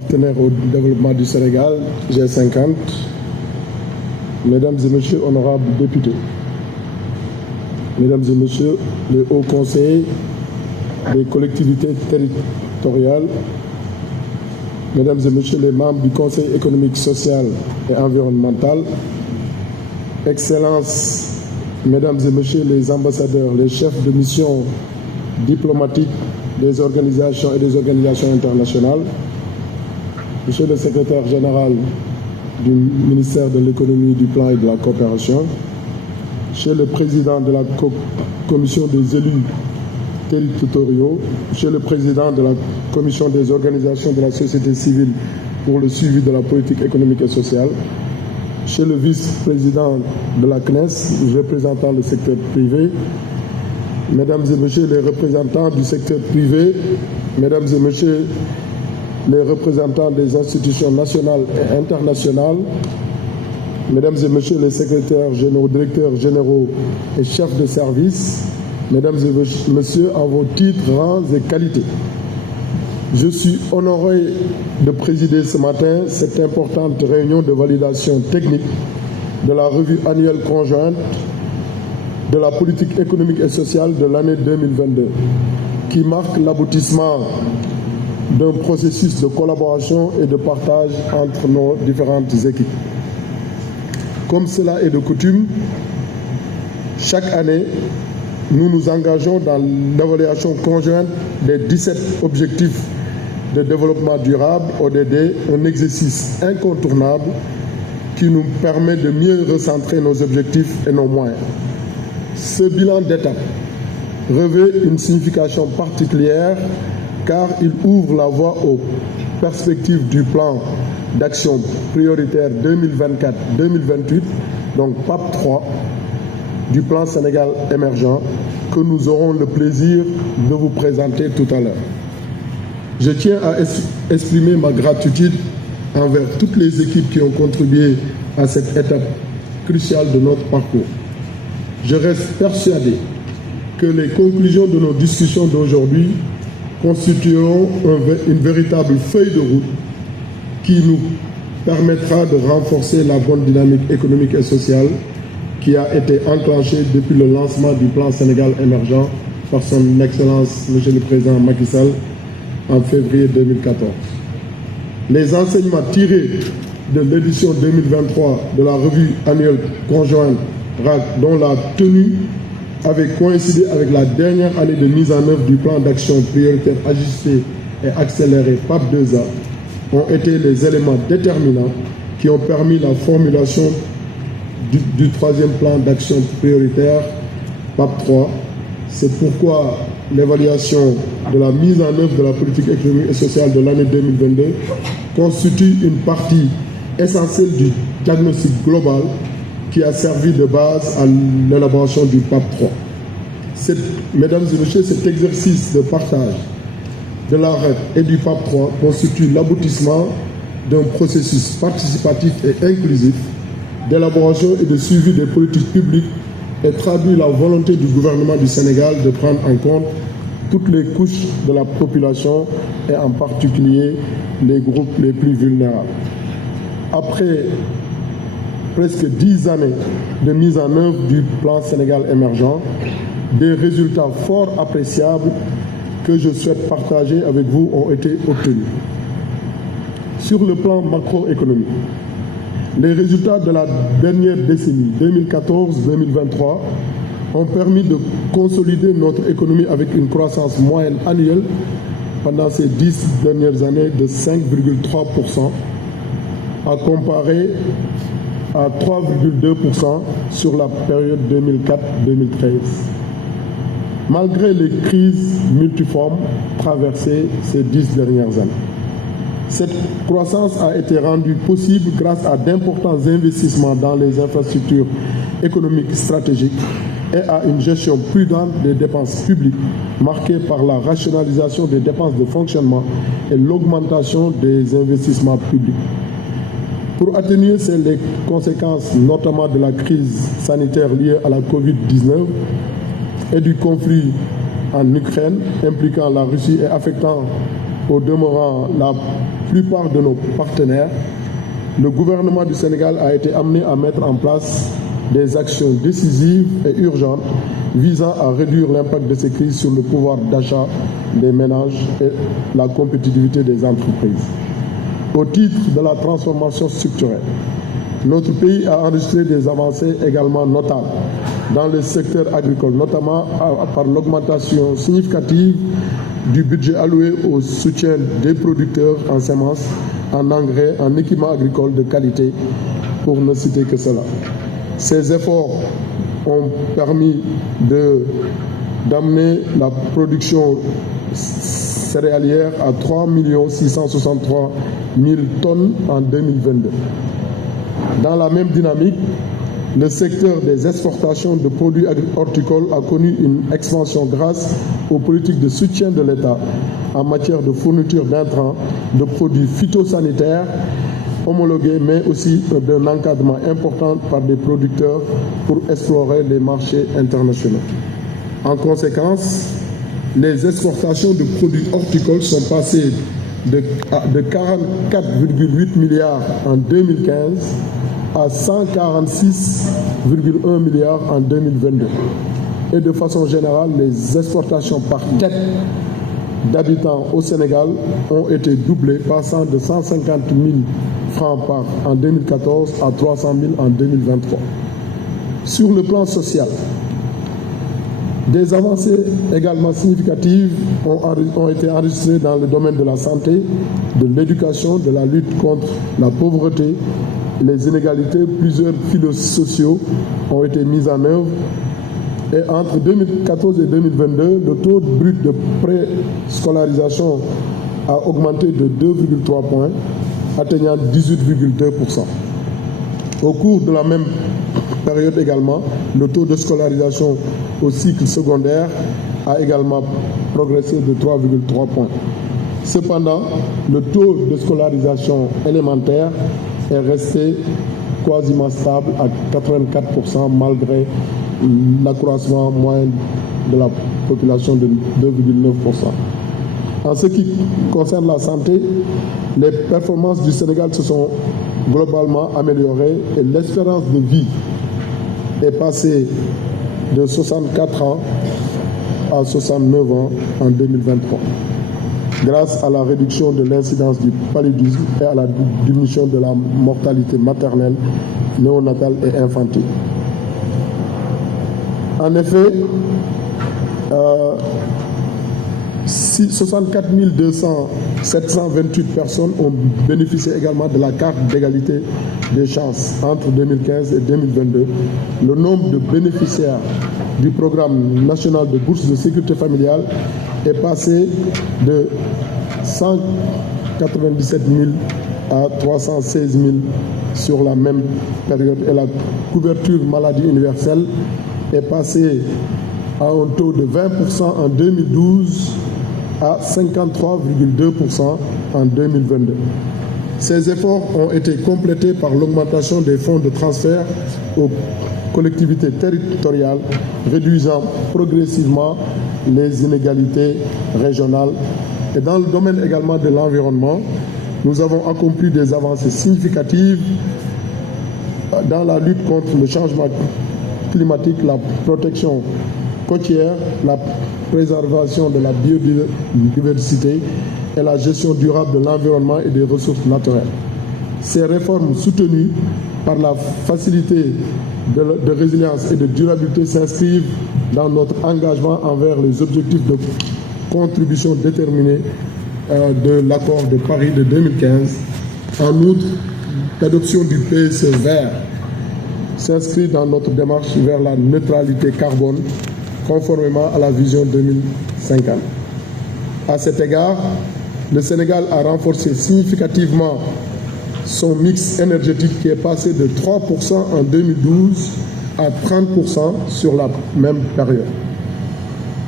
Partenaire au développement du Sénégal, G50, Mesdames et Messieurs honorables députés, Mesdames et Messieurs les hauts conseillers des collectivités territoriales, Mesdames et Messieurs les membres du Conseil économique, social et environnemental, Excellences, Mesdames et Messieurs les ambassadeurs, les chefs de mission diplomatiques des organisations et des organisations internationales, Monsieur le secrétaire général du ministère de l'économie, du plan et de la coopération, Monsieur le président de la commission des élus territoriaux, Monsieur le président de la commission des organisations de la société civile pour le suivi de la politique économique et sociale, Monsieur le vice-président de la CNES, représentant le secteur privé, Mesdames et Messieurs les représentants du secteur privé, Mesdames et Messieurs les représentants des institutions nationales et internationales, Mesdames et Messieurs les secrétaires généraux, directeurs généraux et chefs de service, Mesdames et Messieurs, en vos titres, rangs et qualités. Je suis honoré de présider ce matin cette importante réunion de validation technique de la revue annuelle conjointe de la politique économique et sociale de l'année 2022, qui marque l'aboutissement d'un processus de collaboration et de partage entre nos différentes équipes. Comme cela est de coutume, chaque année, nous nous engageons dans l'évaluation conjointe des 17 objectifs de développement durable, ODD, un exercice incontournable qui nous permet de mieux recentrer nos objectifs et nos moyens. Ce bilan d'étape revêt une signification particulière car il ouvre la voie aux perspectives du plan d'action prioritaire 2024-2028, donc PAP 3, du plan Sénégal émergent, que nous aurons le plaisir de vous présenter tout à l'heure. Je tiens à exprimer ma gratitude envers toutes les équipes qui ont contribué à cette étape cruciale de notre parcours. Je reste persuadé que les conclusions de nos discussions d'aujourd'hui constitueront une véritable feuille de route qui nous permettra de renforcer la bonne dynamique économique et sociale qui a été enclenchée depuis le lancement du plan Sénégal émergent par son Excellence Monsieur le Président Macky Sall en février 2014. Les enseignements tirés de l'édition 2023 de la revue annuelle conjointe RAC, dont la tenue avait coïncidé avec la dernière année de mise en œuvre du plan d'action prioritaire ajusté et accéléré PAP 2A, ont été les éléments déterminants qui ont permis la formulation du troisième plan d'action prioritaire PAP 3. C'est pourquoi l'évaluation de la mise en œuvre de la politique économique et sociale de l'année 2022 constitue une partie essentielle du diagnostic global qui a servi de base à l'élaboration du PAP 3. Mesdames et Messieurs, cet exercice de partage de la REP et du PAP 3 constitue l'aboutissement d'un processus participatif et inclusif d'élaboration et de suivi des politiques publiques et traduit la volonté du gouvernement du Sénégal de prendre en compte toutes les couches de la population et en particulier les groupes les plus vulnérables. Après presque 10 années de mise en œuvre du plan Sénégal émergent, des résultats fort appréciables que je souhaite partager avec vous ont été obtenus. Sur le plan macroéconomique, les résultats de la dernière décennie 2014-2023 ont permis de consolider notre économie avec une croissance moyenne annuelle pendant ces 10 dernières années de 5,3%, à comparer à 3,2% sur la période 2004-2013. Malgré les crises multiformes traversées ces 10 dernières années. Cette croissance a été rendue possible grâce à d'importants investissements dans les infrastructures économiques stratégiques et à une gestion prudente des dépenses publiques marquée par la rationalisation des dépenses de fonctionnement et l'augmentation des investissements publics. Pour atténuer les conséquences notamment de la crise sanitaire liée à la Covid-19 et du conflit en Ukraine impliquant la Russie et affectant au demeurant la plupart de nos partenaires, le gouvernement du Sénégal a été amené à mettre en place des actions décisives et urgentes visant à réduire l'impact de ces crises sur le pouvoir d'achat des ménages et la compétitivité des entreprises. Au titre de la transformation structurelle, notre pays a enregistré des avancées également notables dans le secteur agricole, notamment par l'augmentation significative du budget alloué au soutien des producteurs en semences, en engrais, en équipements agricoles de qualité, pour ne citer que cela. Ces efforts ont permis d'amener la production céréalière à 3 663 000 tonnes en 2022. Dans la même dynamique, le secteur des exportations de produits horticoles a connu une expansion grâce aux politiques de soutien de l'État en matière de fourniture d'intrants, de produits phytosanitaires homologués, mais aussi d'un encadrement important par des producteurs pour explorer les marchés internationaux. En conséquence, les exportations de produits horticoles sont passées de 44,8 milliards en 2015 à 146,1 milliards en 2022. Et de façon générale, les exportations par tête d'habitants au Sénégal ont été doublées, passant de 150 000 francs en 2014 à 300 000 en 2023. Sur le plan social, des avancées également significatives ont été enregistrées dans le domaine de la santé, de l'éducation, de la lutte contre la pauvreté, les inégalités. Plusieurs filets sociaux ont été mis en œuvre. Et entre 2014 et 2022, le taux brut de préscolarisation a augmenté de 2,3 points, atteignant 18,2%. Au cours de la même période également, le taux de scolarisation au cycle secondaire a également progressé de 3,3 points. Cependant, le taux de scolarisation élémentaire est resté quasiment stable à 84% malgré l'accroissement moyen de la population de 2,9%. En ce qui concerne la santé, les performances du Sénégal se sont globalement améliorées et l'espérance de vie est passée de 64 ans à 69 ans en 2023, grâce à la réduction de l'incidence du paludisme et à la diminution de la mortalité maternelle, néonatale et infantile. En effet, 64 728 personnes ont bénéficié également de la carte d'égalité des chances entre 2015 et 2022. Le nombre de bénéficiaires du programme national de bourse de sécurité familiale est passé de 197 000 à 316 000 sur la même période. Et la couverture maladie universelle est passée à un taux de 20% en 2012 à 53,2% en 2022. Ces efforts ont été complétés par l'augmentation des fonds de transfert aux collectivités territoriales, réduisant progressivement les inégalités régionales. Et dans le domaine également de l'environnement, nous avons accompli des avancées significatives dans la lutte contre le changement climatique, la protection côtière, la préservation de la biodiversité et la gestion durable de l'environnement et des ressources naturelles. Ces réformes soutenues par la facilité de résilience et de durabilité s'inscrivent dans notre engagement envers les objectifs de contribution déterminée de l'accord de Paris de 2015. En outre, l'adoption du PSE vert s'inscrit dans notre démarche vers la neutralité carbone conformément à la vision 2050. À cet égard, le Sénégal a renforcé significativement son mix énergétique qui est passé de 3% en 2012 à 30% sur la même période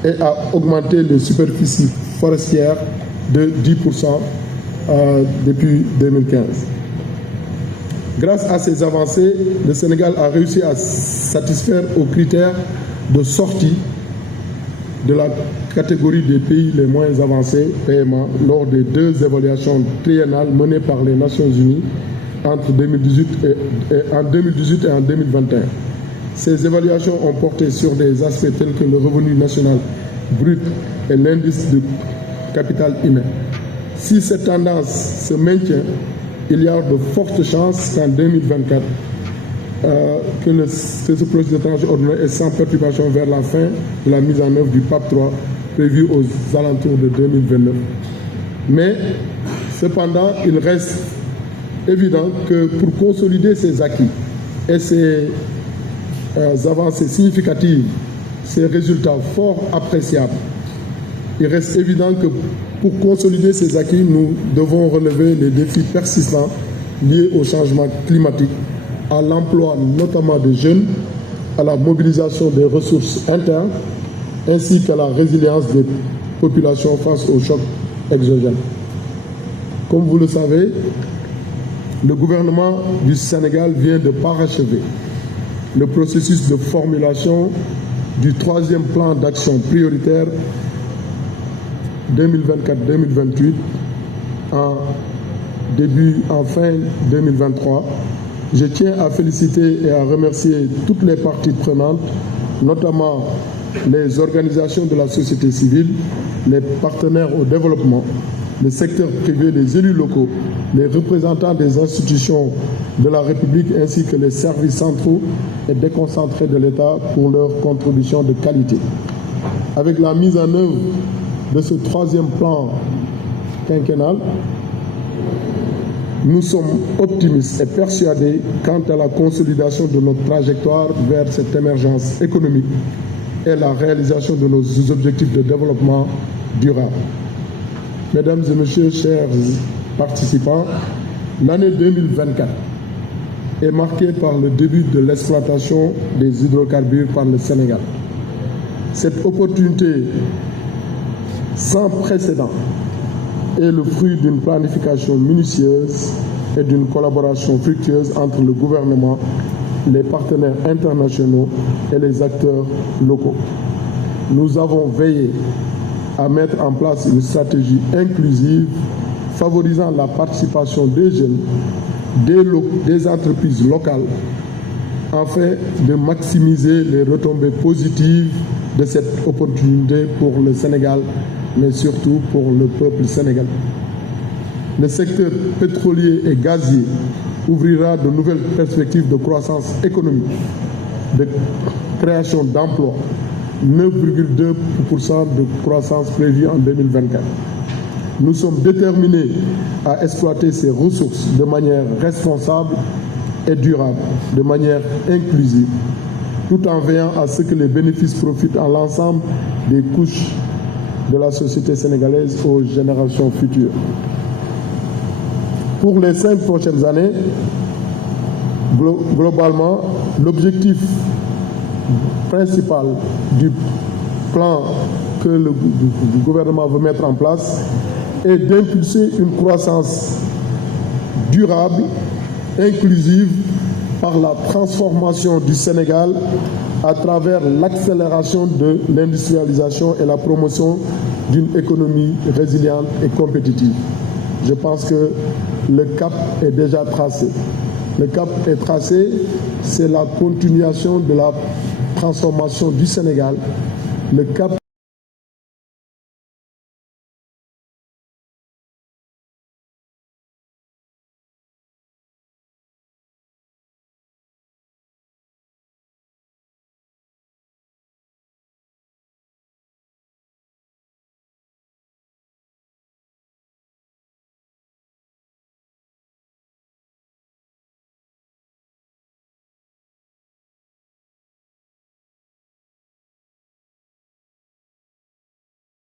et a augmenté les superficies forestières de 10% depuis 2015. Grâce à ces avancées, le Sénégal a réussi à satisfaire aux critères de sortie de la catégorie des pays les moins avancés, PMA, lors des 2 évaluations triennales menées par les Nations Unies entre 2018 et en 2021. Ces évaluations ont porté sur des aspects tels que le revenu national brut et l'indice de capital humain. Si cette tendance se maintient, il y a de fortes chances qu'en 2024, que ce projet de tranche ordinaire est sans perturbation vers la fin de la mise en œuvre du PAP 3 prévu aux alentours de 2029. Mais, cependant, il reste évident que pour consolider ces acquis et ces avancées significatives, ces résultats fort appréciables, il reste évident que pour consolider ces acquis, nous devons relever les défis persistants liés au changement climatique, à l'emploi notamment des jeunes, à la mobilisation des ressources internes, ainsi qu'à la résilience des populations face aux chocs exogènes. Comme vous le savez, le gouvernement du Sénégal vient de parachever le processus de formulation du 3e plan d'action prioritaire 2024-2028 en fin 2023. Je tiens à féliciter et à remercier toutes les parties prenantes, notamment les organisations de la société civile, les partenaires au développement, le secteur privé, les élus locaux, les représentants des institutions de la République ainsi que les services centraux et déconcentrés de l'État pour leur contribution de qualité. Avec la mise en œuvre de ce 3e plan quinquennal, nous sommes optimistes et persuadés quant à la consolidation de notre trajectoire vers cette émergence économique et la réalisation de nos objectifs de développement durable. Mesdames et messieurs, chers participants, l'année 2024 est marquée par le début de l'exploitation des hydrocarbures par le Sénégal. Cette opportunité sans précédent est le fruit d'une planification minutieuse et d'une collaboration fructueuse entre le gouvernement, les partenaires internationaux et les acteurs locaux. Nous avons veillé à mettre en place une stratégie inclusive favorisant la participation des jeunes, des entreprises locales, afin de maximiser les retombées positives de cette opportunité pour le Sénégal, mais surtout pour le peuple sénégalais. Le secteur pétrolier et gazier ouvrira de nouvelles perspectives de croissance économique, de création d'emplois, 9,2% de croissance prévue en 2024. Nous sommes déterminés à exploiter ces ressources de manière responsable et durable, de manière inclusive, tout en veillant à ce que les bénéfices profitent à l'ensemble des couches de la société sénégalaise aux générations futures. Pour les 5 prochaines années, globalement, l'objectif principal du plan que le gouvernement veut mettre en place est d'impulser une croissance durable, inclusive, par la transformation du Sénégal à travers l'accélération de l'industrialisation et la promotion d'une économie résiliente et compétitive. Je pense que le cap est déjà tracé. Le cap est tracé, c'est la continuation de la transformation du Sénégal. Le cap